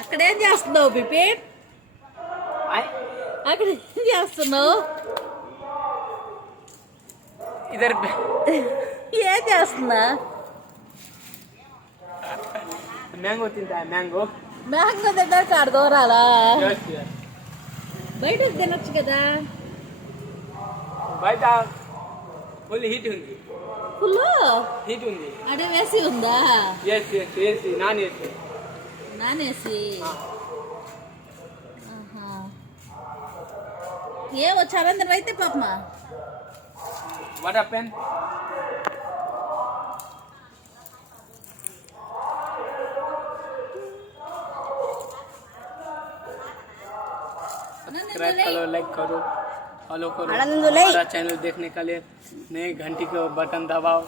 అక్కడేం చేస్తున్నావు బిపిన్? అక్కడ ఏం చేస్తున్నావు? इधर ఏం చేస్తున్నా? मैंगो తింటా मैंगो మ్యాంగో తింటానికి ఆడ దూరాలా? यस यस బయటకు తినొచ్చు కదా. బయట ఫుల్ హీట్ ఉంది. ఫుల్ హీట్ ఉంది. అడే వేసి ఉందా? Yes yes AC non AC. నానేసి ఏవో చరందర అయితే పాపమా వాట్ హ్యాపెన్? सब्सक्राइब करो, लाइक करो, फॉलो करो हमारा चैनल देखने के लिए नए घंटी का बटन दबाओ।